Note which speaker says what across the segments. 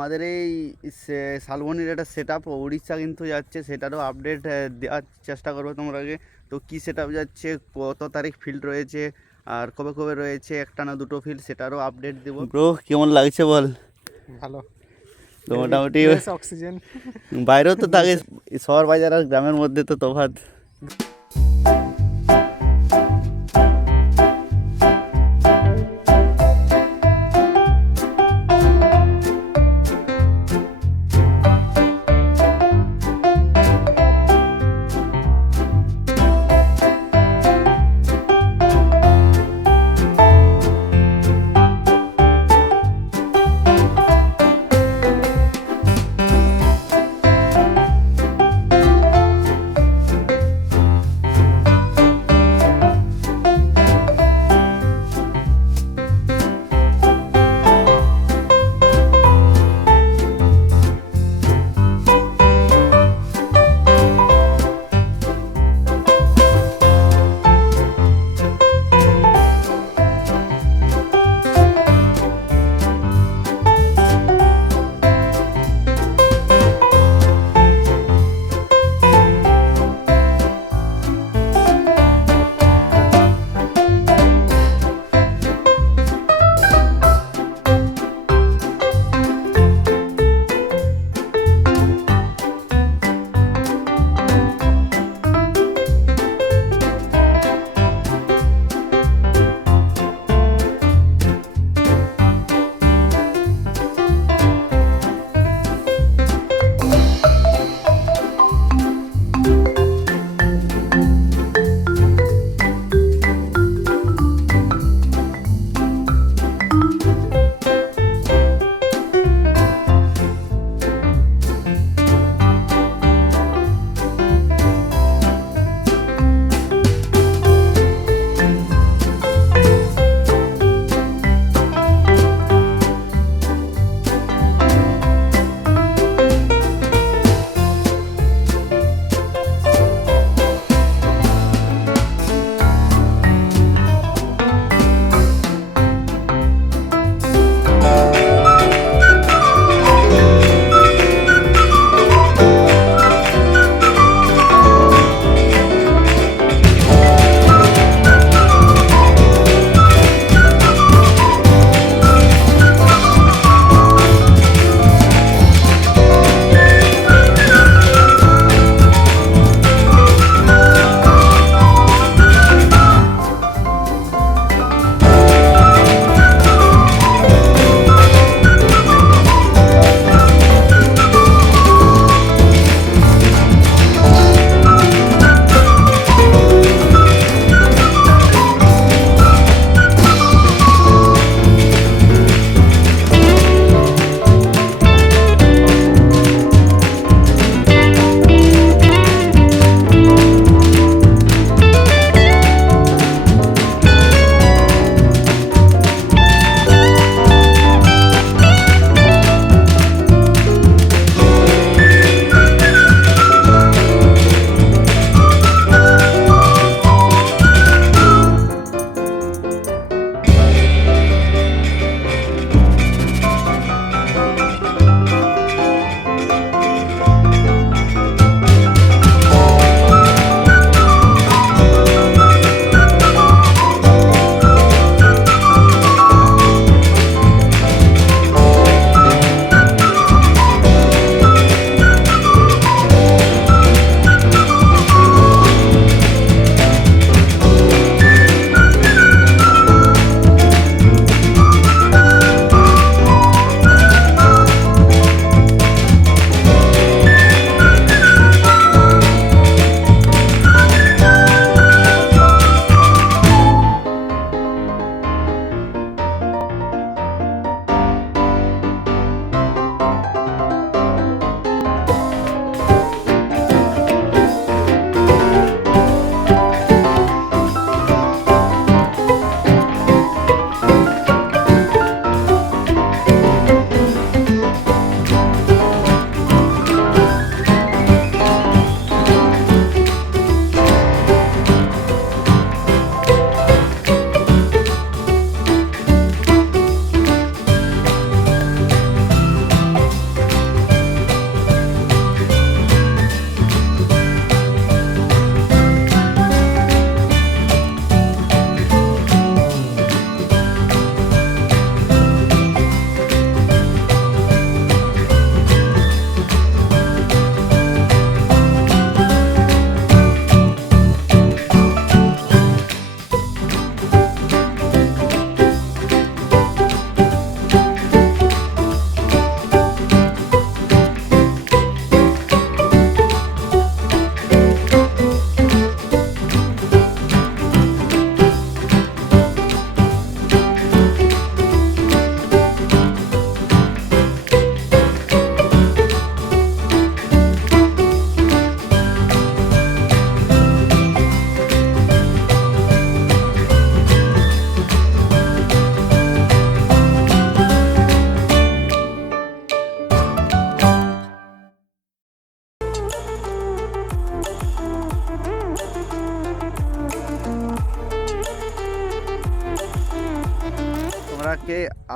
Speaker 1: আমাদের এই সে- শালবনির একটা সেট আপ উড়িষ্যা কিন্তু যাচ্ছে সেটারও আপডেট দেওয়ার চেষ্টা করব তোমাকে তো কী সেট আপ যাচ্ছে কত তারিখ ফিল্ড রয়েছে আর কবে কবে রয়েছে একটা না দুটো ফিল্ড সেটারও আপডেট দেবো। ব্রো কেমন লাগছে বল?
Speaker 2: ভালো।
Speaker 1: তো মোটামুটি
Speaker 2: অক্সিজেন
Speaker 1: বাইরেও তো থাকে শহর বাজার আর গ্রামের মধ্যে তো তফাৎ।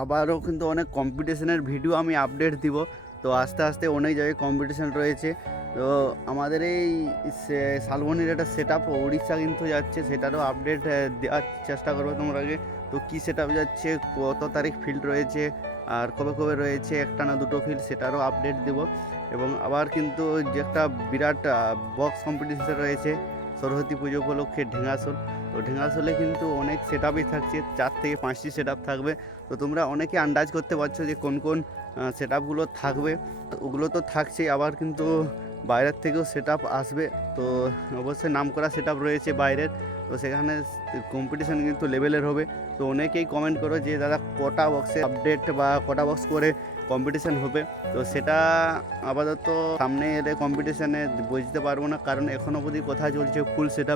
Speaker 1: আবারও কিন্তু অনেক কম্পিটিশনের ভিডিও আমি আপডেট দিব। তো আস্তে আস্তে অনেক জায়গায় কম্পিটিশন রয়েছে। তো আমাদের এই শালবনির একটা সেট আপ উড়িষ্যা কিন্তু যাচ্ছে, সেটারও আপডেট দেওয়ার চেষ্টা করব তোমরাকে তো কী সেট আপ যাচ্ছে, কত তারিখ ফিল্ড রয়েছে, আর কবে কবে রয়েছে, একটা না দুটো ফিল্ড সেটারও আপডেট দেব। এবং আবার কিন্তু যে একটা বিরাট বক্স কম্পিটিশন রয়েছে, সরস্বতী পুজো উপলক্ষে ঢেঙ্গাসোল তো ঢেঙ্গাসোলে কিন্তু অনেক সেট আপই থাকছে, চার থেকে পাঁচটি সেট থাকবে। তো তোমরা অনেকে আন্দাজ করতে পারছ যে কোন কোন সেট আপগুলো থাকবে। তো ওগুলো তো থাকছেই, আবার কিন্তু বাইরের থেকেও সেট আসবে। তো অবশ্যই নাম করা সেট রয়েছে বাইরের। তো সেখানে কম্পিটিশান কিন্তু লেভেলের হবে। তো অনেকেই কমেন্ট করো যে, দাদা, কটা বক্সে আপডেট বা কটা বক্স করে কম্পিটিশান হবে? তো সেটা আপাতত সামনে এলে কম্পিটিশানে বুঝতে পারব না। কারণ এখনও অবধি কথা চলছে ফুল সেট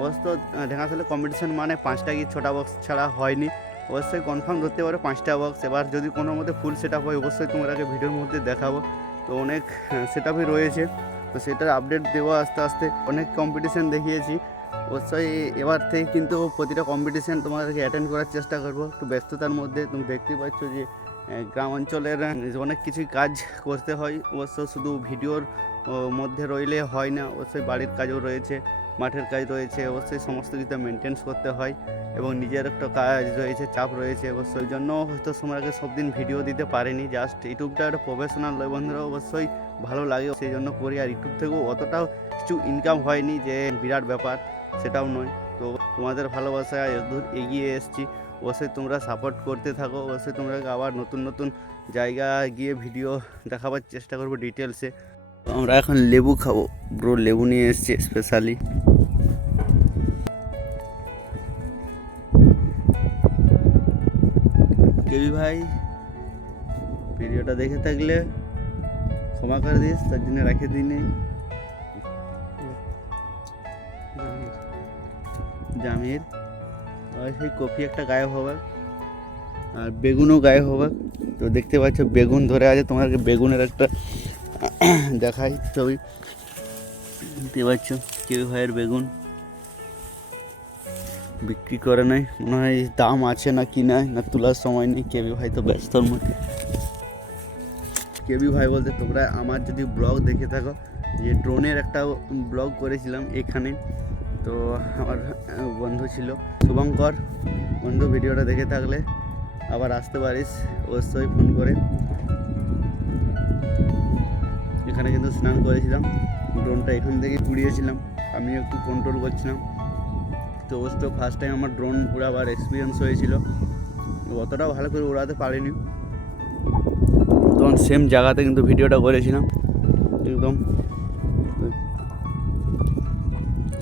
Speaker 1: অবশ্য ঢেঙ্গাসালে কম্পিটিশান মানে পাঁচটা কি ছটা বক্স ছাড়া হয়নি। অবশ্যই কনফার্ম ধরতে পারো পাঁচটা বক্স এবার যদি কোনো মধ্যে ফুল সেট আপ হয়, অবশ্যই তোমাদেরকে ভিডিওর মধ্যে দেখাবো। তো অনেক সেট আপই রয়েছে। তো সেটার আপডেট দেবো আস্তে আস্তে। অনেক কম্পিটিশান দেখিয়েছি। অবশ্যই এবার থেকে কিন্তু প্রতিটা কম্পিটিশান তোমাদেরকে অ্যাটেন্ড করার চেষ্টা করব। একটু ব্যস্ততার মধ্যে তুমি দেখতে পাচ্ছ যে গ্রাম অঞ্চলের অনেক কিছুই কাজ করতে হয়। অবশ্য শুধু ভিডিওর মধ্যে রইলে হয় না। অবশ্যই বাড়ির কাজও রয়েছে, মাঠের কাজ রয়েছে, অবশ্যই সমস্ত কিছু মেনটেন্স করতে হয় এবং নিজের একটা কাজ রয়েছে, চাপ রয়েছে অবশ্যই। জন্য হয়তো সময়কে সব দিন ভিডিও দিতে পারিনি জাস্ট ইউটিউবটা একটা প্রফেশনাল লয় বন্ধুরা অবশ্যই ভালো লাগে, সেই জন্য করি। আর ইউটিউব থেকেও অতটাও কিছু ইনকাম হয়নি যে বিরাট ব্যাপার, সেটাও নয়। তো তোমাদের ভালোবাসায় এদূর এগিয়ে এসেছি। অবশ্যই তোমরা সাপোর্ট করতে থাকো, অবশ্যই তোমরা আবার নতুন নতুন জায়গা গিয়ে ভিডিও দেখাবার চেষ্টা করব ডিটেলসে আমরা এখন লেবু খাব ব্রো লেবু নিয়ে এসেছি স্পেশালি কেবি ভাই ভিডিওটা দেখে থাকলে ক্ষমা করে দিস তার জন্য রাখে দিইনি জামির আর সেই কফি একটা গায়েব হবে আর বেগুনও গায়েব হবে তো দেখতে পাচ্ছ বেগুন ধরে আছে তোমাদেরকে বেগুনের একটা দেখাই ছবি। দেখতে পাচ্ছ কেউ ভাইয়ের বেগুন। বিক্রি করে নাই। মনে হয় দাম আছে না কি নাই, না তোলার সময় নেই। কেবি ভাই তো ব্যস্তর মধ্যে। কেবি ভাই বলতে তোমরা আমার যদি ব্লগ দেখে থাকো, যে ড্রোনের একটা ব্লগ করেছিলাম এখানে। তো আমার বন্ধু ছিল শুভঙ্কর। বন্ধু, ভিডিওটা দেখে থাকলে আবার আসতে পারিস। অবশ্যই ফোন করে। এখানে কিন্তু স্নান করেছিলাম। ড্রোনটা এখান থেকে উড়িয়েছিলাম আমি একটু কন্ট্রোল করছিলাম। তো অবশ্য ফার্স্ট টাইম আমার ড্রোন উড়াবার এক্সপিরিয়েন্স হয়েছিল। অতটাও ভালো করে উড়াতে পারিনি। তখন সেম জায়গাতে কিন্তু ভিডিওটা করেছিলাম। একদম।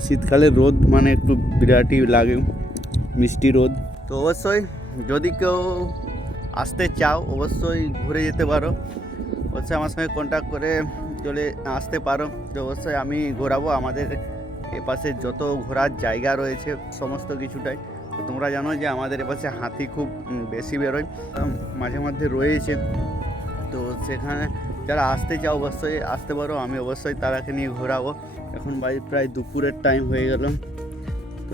Speaker 1: শীতকালে রোদ মানে একটু বিরাটই লাগে। মিষ্টি রোদ। তো অবশ্যই যদি কেউ আসতে চাও, অবশ্যই ঘুরে যেতে পারো। অবশ্যই আমার সঙ্গে কন্ট্যাক্ট করে চলে আসতে পারো। তো অবশ্যই আমি ঘোরাবো। আমাদের এপাশে যত ঘোরার জায়গা রয়েছে সমস্ত কিছুটাই। তো তোমরা জানো যে আমাদের এপাশে হাতি খুব বেশি বেরোয়। মাঝে মধ্যে রয়েছে। তো সেখানে যারা আসতে চাও অবশ্যই আসতে পারো। আমি অবশ্যই তারাকে নিয়ে ঘোরাবো। এখন বাড়ি প্রায় দুপুরের টাইম হয়ে গেল। তো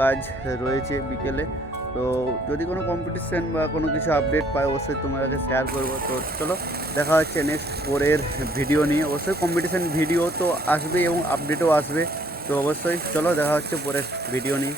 Speaker 1: কাজ রয়েছে বিকেলে। তো যদি কোনো কম্পিটিশান বা কোনো কিছু আপডেট পাই, অবশ্যই তোমাকে শেয়ার করব। তো চলো, দেখা হচ্ছে নেক্সট পরের ভিডিও নিয়ে। অবশ্যই কম্পিটিশান ভিডিও তো আসবে এবং আপডেটও আসবে। তো অবশ্যই চলো, দেখা হচ্ছে পরের ভিডিও নিয়ে।